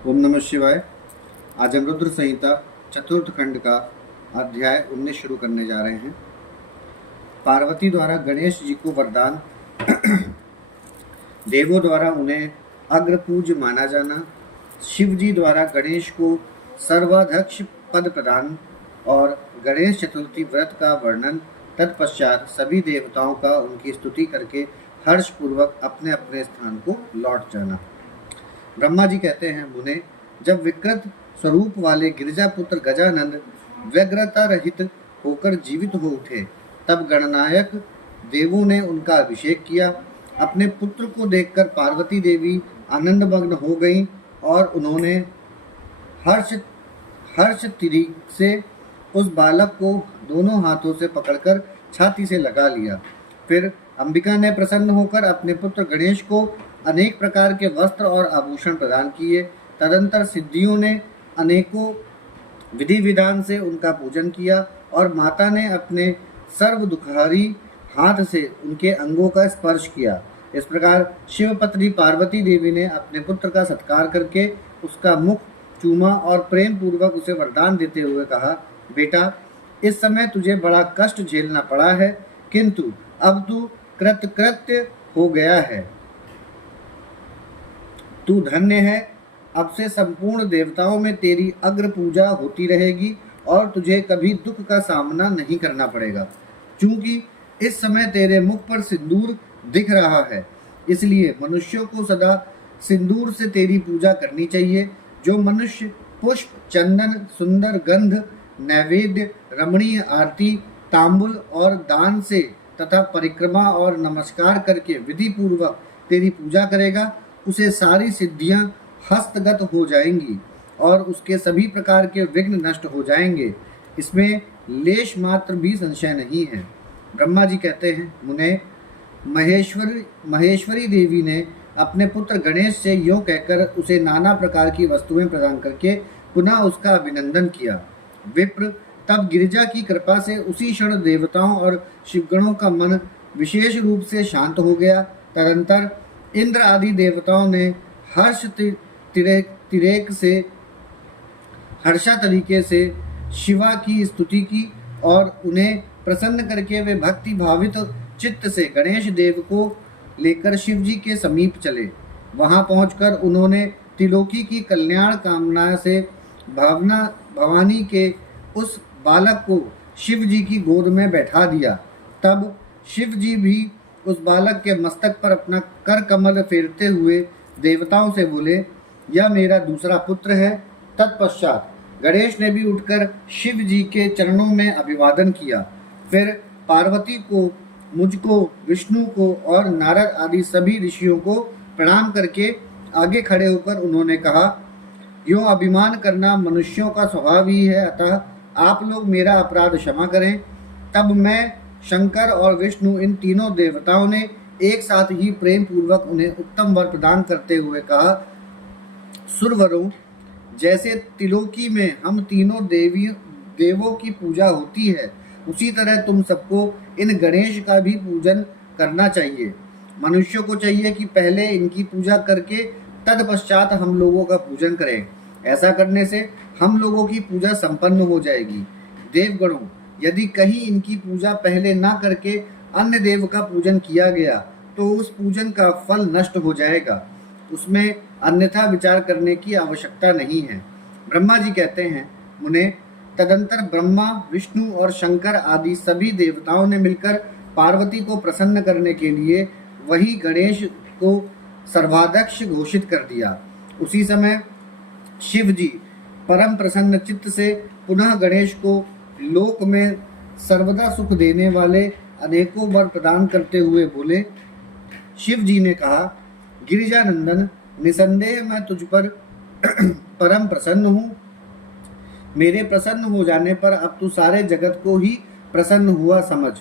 ओम नमः शिवाय। आज हम रुद्र संहिता चतुर्थ खंड का अध्याय 19 शुरू करने जा रहे हैं। पार्वती द्वारा गणेश जी को वरदान, देवों द्वारा उन्हें अग्रपूज्य माना जाना, शिव जी द्वारा गणेश को सर्वाध्यक्ष पद प्रदान और गणेश चतुर्थी व्रत का वर्णन। तत्पश्चात सभी देवताओं का उनकी स्तुति करके हर्षपूर्वक अपने अपने स्थान को लौट जाना। ब्रह्मा जी कहते हैं, मुने, जब विकृत स्वरूप वाले गिरिजा पुत्र गजानंद व्यग्रता रहित होकर जीवित हो उठे, तब गणनायक देवों ने उनका अभिषेक किया। अपने पुत्र को देखकर पार्वती देवी आनंदमग्न हो गईं और उन्होंने हर्ष हर्ष तिरी से उस बालक को दोनों हाथों से पकड़कर छाती से लगा लिया। फिर अंबिका ने प्रसन्न होकर अपने पुत्र गणेश को अनेक प्रकार के वस्त्र और आभूषण प्रदान किए। तदंतर सिद्धियों ने अनेकों विधि विधान से उनका पूजन किया और माता ने अपने सर्व दुखहारी हाथ से उनके अंगों का स्पर्श किया। इस प्रकार शिवपत्नी पार्वती देवी ने अपने पुत्र का सत्कार करके उसका मुख चूमा और प्रेम पूर्वक उसे वरदान देते हुए कहा, बेटा, इस समय तुझे बड़ा कष्ट झेलना पड़ा है, किंतु अब तू कृतकृत्य हो गया है। तू धन्य है। अब से संपूर्ण देवताओं में तेरी अग्र पूजा होती रहेगी और तुझे कभी दुख का सामना नहीं करना पड़ेगा। क्योंकि इस समय तेरे मुख पर सिंदूर दिख रहा है, इसलिए मनुष्यों को सदा सिंदूर से तेरी पूजा करनी चाहिए। जो मनुष्य पुष्प, चंदन, सुंदर गंध, नैवेद्य, रमणीय आरती, तांबुल और दान से तथा परिक्रमा और नमस्कार करके विधि पूर्वक तेरी पूजा करेगा, उसे सारी सिद्धियां हस्तगत हो जाएंगी और उसके सभी प्रकार के विघ्न नष्ट हो जाएंगे। इसमें लेश मात्र भी संशय नहीं है। ब्रह्मा जी कहते हैं, मुने, महेश्वरी देवी ने अपने पुत्र गणेश से यों कहकर उसे नाना प्रकार की वस्तुएं प्रदान करके पुनः उसका अभिनंदन किया। विप्र, तब गिरिजा की कृपा से उसी क्षण देवताओं और शिवगणों का मन विशेष रूप से शांत हो गया। तदंतर इंद्र आदि देवताओं ने हर्षा तरीके से शिवा की स्तुति की और उन्हें प्रसन्न करके वे भक्ति भावित चित्त से गणेश देव को लेकर शिव जी के समीप चले। वहां पहुंचकर उन्होंने त्रिलोकी की कल्याण कामना से भवानी के उस बालक को शिव जी की गोद में बैठा दिया। तब शिव जी भी उस बालक के मस्तक पर अपना कर कमल फेरते हुए देवताओं से बोले, यह मेरा दूसरा पुत्र है। तत्पश्चात गणेश ने भी उठकर शिव जी के चरणों में अभिवादन किया। फिर पार्वती को, मुझको, विष्णु को और नारद आदि सभी ऋषियों को प्रणाम करके आगे खड़े होकर उन्होंने कहा, यूं अभिमान करना मनुष्यों का स्वभाव ही है, अतः आप लोग मेरा अपराध क्षमा करें। तब मैं, शंकर और विष्णु, इन तीनों देवताओं ने एक साथ ही प्रेम पूर्वक उन्हें उत्तम वर प्रदान करते हुए कहा, सुरवरों, जैसे त्रिलोकी में हम तीनों देवों की पूजा होती है, उसी तरह तुम सबको इन गणेश का भी पूजन करना चाहिए। मनुष्यों को चाहिए कि पहले इनकी पूजा करके तत्पश्चात हम लोगों का पूजन करें। ऐसा करने से हम लोगों की पूजा संपन्न हो जाएगी। देवगणों, यदि कहीं इनकी पूजा पहले ना करके अन्य देव का पूजन किया गया तो उस पूजन का फल नष्ट हो जाएगा, उसमें अन्यथा विचार करने की आवश्यकता नहीं है। ब्रह्मा जी कहते हैं, मुने, तदंतर ब्रह्मा, विष्णु और शंकर आदि सभी देवताओं ने मिलकर पार्वती को प्रसन्न करने के लिए वही गणेश को सर्वाध्यक्ष घोषित कर दिया। उसी समय शिव जी परम प्रसन्न चित्त से पुनः गणेश को लोक में सर्वदा सुख देने वाले अनेकों वर प्रदान करते हुए बोले। शिव जी ने कहा, गिरिजानंदन, निसंदेह मैं तुझ पर परम प्रसन्न हूँ। मेरे प्रसन्न हो जाने पर अब तू सारे जगत को ही प्रसन्न हुआ समझ।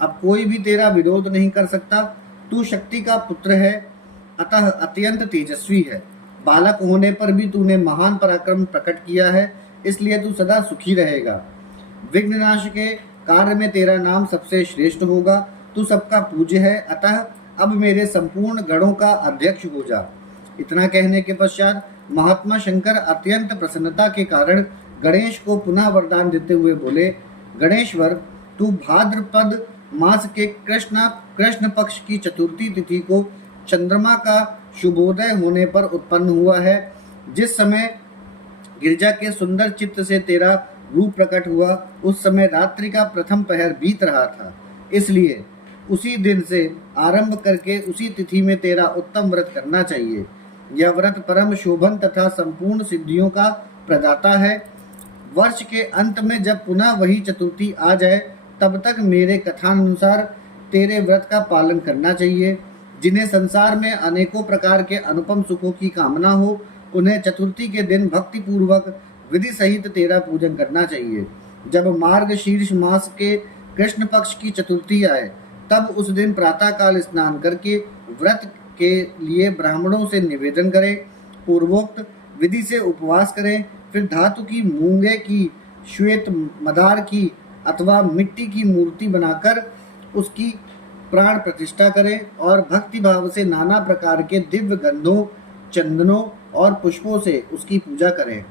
अब कोई भी तेरा विरोध नहीं कर सकता। तू शक्ति का पुत्र है, अतः अत्यंत तेजस्वी है। बालक होने पर भी तूने महान पराक्रम प्रकट किया है, इसलिए तू सदा सुखी रहेगा। विघ्ननाश के कार्य में तेरा नाम सबसे श्रेष्ठ होगा। तू सबका पूज्य है, अतः अब मेरे संपूर्ण गणों का अध्यक्ष हो जा। इतना कहने के पश्चात महात्मा शंकर अत्यंत प्रसन्नता के कारण गणेश को पुनः वरदान देते हुए बोले, गणेश्वर, तू भाद्रपद मास के कृष्ण पक्ष की चतुर्थी तिथि को चंद्रमा का शुभोदय होने पर उत्पन्न हुआ है। जिस समय गिरजा के सुंदर चित्त से तेरा रूप प्रकट हुआ, उस समय रात्रि का प्रथम पहर बीत रहा था। इसलिए उसी दिन से आरंभ करके उसी तिथि में तेरा उत्तम व्रत करना चाहिए। यह व्रत परम शोभन तथा संपूर्ण सिद्धियों का प्रदाता है। वर्ष के अंत में जब पुनः वही चतुर्थी आ जाए, तब तक मेरे कथानुसार तेरे व्रत का पालन करना चाहिए। जिन्हें संसार में अनेकों प्रकार के अनुपम सुखों की कामना हो, उन्हें चतुर्थी के दिन भक्ति पूर्वक विधि सहित तेरा पूजन करना चाहिए। जब मार्ग शीर्ष मास के कृष्ण पक्ष की चतुर्थी आए, तब उस दिन प्रातःकाल स्नान करके व्रत के लिए ब्राह्मणों से निवेदन करें। पूर्वोक्त विधि से उपवास करें। फिर धातु की, मूंगे की, श्वेत मदार की अथवा मिट्टी की मूर्ति बनाकर उसकी प्राण प्रतिष्ठा करें और भक्ति भाव से नाना प्रकार के दिव्य गंधों, चंदनों और पुष्पों से उसकी पूजा करें।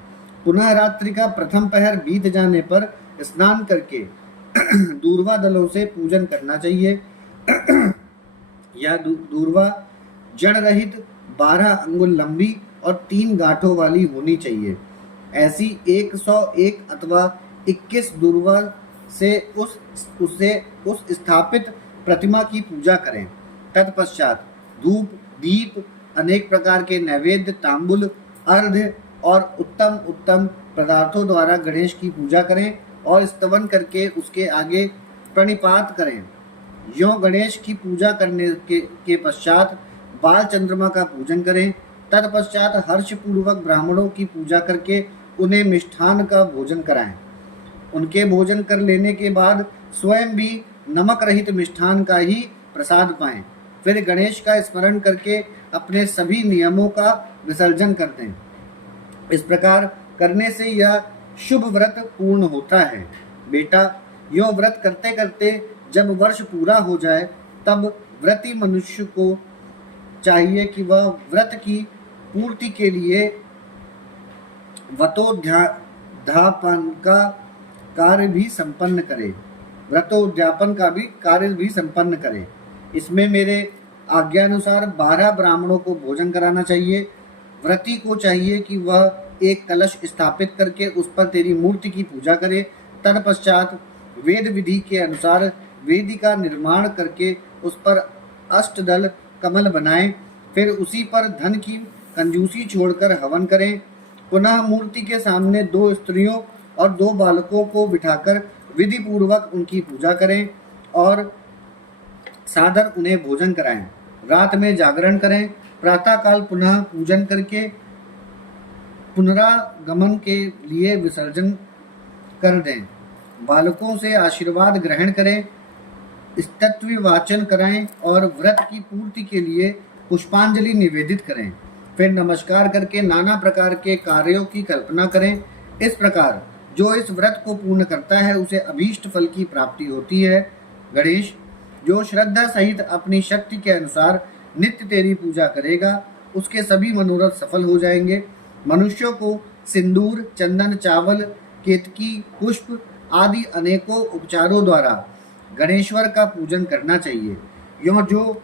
पुनः रात्रि का प्रथम पहर बीत जाने पर स्नान करके दूर्वा दलों से पूजन करना चाहिए। यह दूर्वा जड़ रहित 12 अंगुल लंबी और 3 गांठों वाली होनी चाहिए। ऐसी 101 अथवा 21 दूर्वा से उस स्थापित प्रतिमा की पूजा करें। तत्पश्चात धूप, दीप, अनेक प्रकार के नैवेद्य, तांबुल, अर्घ्य और उत्तम उत्तम पदार्थों द्वारा गणेश की पूजा करें और स्तवन करके उसके आगे प्रणिपात करें। यों गणेश की पूजा करने के पश्चात बाल चंद्रमा का पूजन करें। तत्पश्चात हर्षपूर्वक ब्राह्मणों की पूजा करके उन्हें मिष्ठान का भोजन कराएं। उनके भोजन कर लेने के बाद स्वयं भी नमक रहित मिष्ठान का ही प्रसाद पाएं। फिर गणेश का स्मरण करके अपने सभी नियमों का विसर्जन कर दें। इस प्रकार करने से यह शुभ व्रत पूर्ण होता है। बेटा, यो व्रत करते करते जब वर्ष पूरा हो जाए, तब व्रती मनुष्य को चाहिए कि वह व्रत की पूर्ति के लिए व्रतोद्यापन का कार्य भी संपन्न करे। व्रतोद्यापन का भी कार्य भी संपन्न करे। इसमें मेरे आज्ञानुसार 12 ब्राह्मणों को भोजन कराना चाहिए। व्रती को चाहिए कि वह एक कलश स्थापित करके उस पर तेरी मूर्ति की पूजा करे। तत्पश्चात वेद विधि के अनुसार वेदी का निर्माण करके उस पर अष्टदल कमल बनाएं। फिर उसी पर धन की कंजूसी छोड़कर हवन करें। पुनः मूर्ति के सामने 2 स्त्रियों और 2 बालकों को बिठाकर विधि पूर्वक उनकी पूजा करें और सादर उन्हें भोजन कराएं। रात में जागरण करें। प्रातःकाल पुनः पूजन करके पुनरागमन के लिए विसर्जन कर दें। बालकों से आशीर्वाद ग्रहण करें, स्तुति वाचन कराएं और व्रत की पूर्ति के लिए पुष्पांजलि निवेदित करें। फिर नमस्कार करके नाना प्रकार के कार्यों की कल्पना करें। इस प्रकार जो इस व्रत को पूर्ण करता है, उसे अभीष्ट फल की प्राप्ति होती है। गणेश, जो श्रद्धा सहित अपनी शक्ति के अनुसार नित्य तेरी पूजा करेगा, उसके सभी मनोरथ सफल हो जाएंगे। मनुष्यों को सिंदूर, चंदन, चावल, केतकी, पुष्प आदि अनेकों उपचारों द्वारा गणेश्वर का पूजन करना चाहिए। यों जो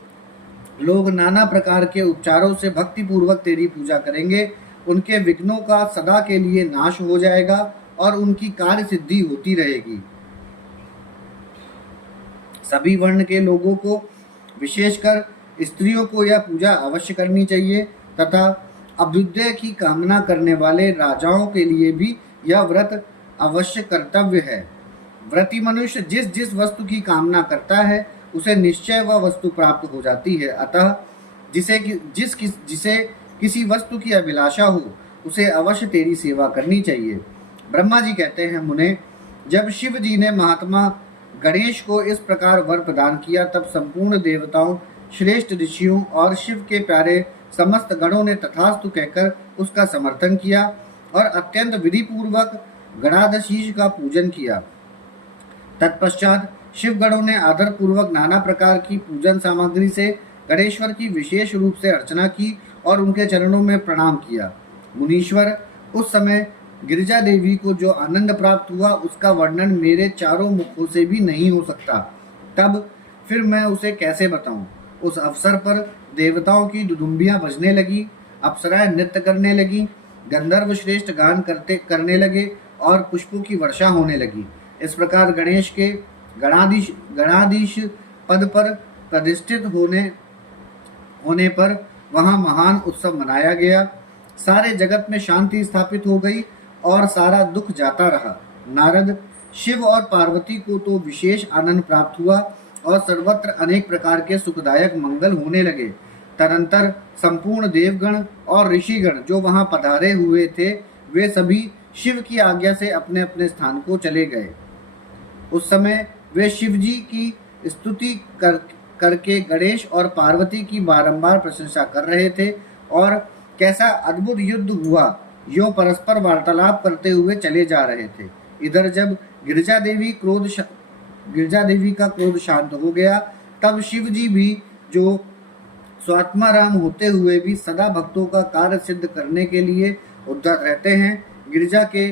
लोग नाना प्रकार के उपचारों से भक्ति पूर्वक तेरी पूजा करेंगे, उनके विघ्नों का सदा के लिए नाश हो जाएगा और उनकी कार्य सिद्धि होती रहेगी। सभी वर्ण के लोगों को, विशेषकर स्त्रियों को यह पूजा अवश्य करनी चाहिए तथा अभ्युदय की कामना करने वाले राजाओं के लिए भी यह व्रत अवश्य कर्तव्य है। व्रती मनुष्य जिस जिस वस्तु की कामना करता है, उसे निश्चय वह वस्तु प्राप्त हो जाती है। अतः जिसे किसी वस्तु की अभिलाषा हो, उसे अवश्य तेरी सेवा करनी चाहिए। ब्रह्मा जी कहते हैं, मुने, जब शिव जी ने महात्मा गणेश को इस प्रकार वर प्रदान किया, तब संपूर्ण देवताओं, श्रेष्ठ ऋषियों और शिव के प्यारे समस्त गणों ने तथास्तु कहकर उसका समर्थन किया और अत्यंत विधि पूर्वक गणाधीश का पूजन किया। तत्पश्चात शिव गणों ने आदर पूर्वक नाना प्रकार की पूजन सामग्री से गणेश्वर की विशेष रूप से अर्चना की और उनके चरणों में प्रणाम किया। मुनीश्वर, उस समय गिरिजा देवी को जो आनंद प्राप्त हुआ उसका वर्णन मेरे चारों मुखों से भी नहीं हो सकता। तब फिर मैं उसे कैसे बताऊं। उस अवसर पर देवताओं की दुदुम्बियां बजने लगी, अप्सराएं नृत्य करने लगी, गंधर्व श्रेष्ठ गान करने लगे और पुष्पों की वर्षा होने लगी। इस प्रकार गणेश के गणाधीश पद पर प्रतिष्ठित होने पर वहां महान उत्सव मनाया गया। सारे जगत में शांति स्थापित हो गई और सारा दुख जाता रहा। नारद, शिव और पार्वती को तो विशेष आनंद प्राप्त हुआ और सर्वत्र अनेक प्रकार के सुखदायक मंगल होने लगे। तदंतर संपूर्ण देवगण और ऋषिगण जो वहां पधारे हुए थे वे सभी शिव की आज्ञा से अपने अपने स्थान को चले गए। उस समय वे शिव जी की स्तुति करके गणेश और पार्वती की बारंबार प्रशंसा कर रहे थे और कैसा अद्भुत युद्ध हुआ यो परस्पर वार्तालाप करते हुए चले जा रहे थे। इधर जब गिरिजा देवी का क्रोध शांत हो गया तब शिव जी भी जो स्वात्माराम होते हुए भी सदा भक्तों का कार्य सिद्ध करने के लिए उद्यत रहते हैं, गिरिजा के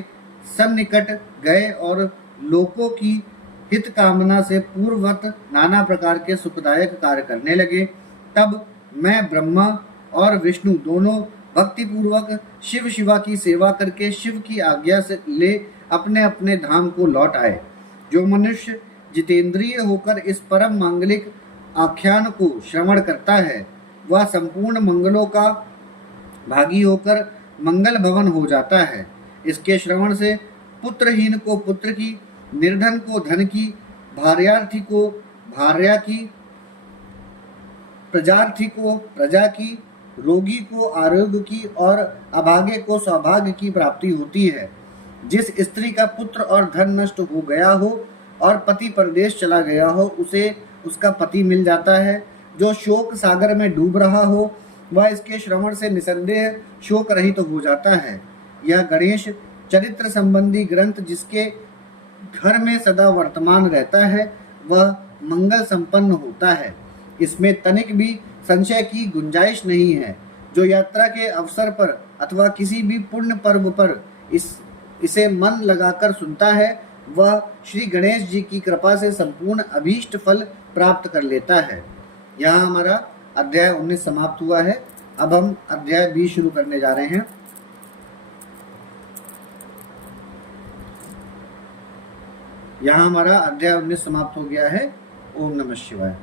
सन्निकट गए और लोकों की हित कामना से पूर्ववत नाना प्रकार के सुखदायक कार्य करने लगे। तब मैं ब्रह्मा और विष्णु दोनों भक्ति पूर्वक शिव शिवा की सेवा करके शिव की आज्ञा से ले अपने अपने धाम को लौट आए। जो मनुष्य जितेंद्रिय होकर इस परम मांगलिक आख्यान को श्रवण करता है वह संपूर्ण मंगलों का भागी होकर मंगल भवन हो जाता है। इसके श्रवण से पुत्रहीन को पुत्र की, निर्धन को धन की, भार्यार्थी को भार्या की, प्रजार्थी को प्रजा की, रोगी को आरोग्य की और अभागे को सौभाग्य की प्राप्ति होती है। जिस स्त्री का पुत्र और धन नष्ट हो गया हो और पति परदेश चला गया हो उसे उसका पति मिल जाता है। जो शोक सागर में डूब रहा हो वह इसके श्रवण से निसंदेह शोक रहित तो हो जाता है। यह गणेश चरित्र संबंधी ग्रंथ जिसके घर में सदा वर्तमान रहता है वह मंगल संपन्न होता है। इसमें तनिक भी संशय की गुंजाइश नहीं है। जो यात्रा के अवसर पर अथवा किसी भी पुण्य पर्व पर इसे मन लगाकर सुनता है वह श्री गणेश जी की कृपा से संपूर्ण अभीष्ट फल प्राप्त कर लेता है। यहाँ हमारा अध्याय 19 समाप्त हुआ है। अब हम अध्याय 20 शुरू करने जा रहे हैं। यहाँ हमारा अध्याय 19 समाप्त हो गया है। ओम नमः शिवाय।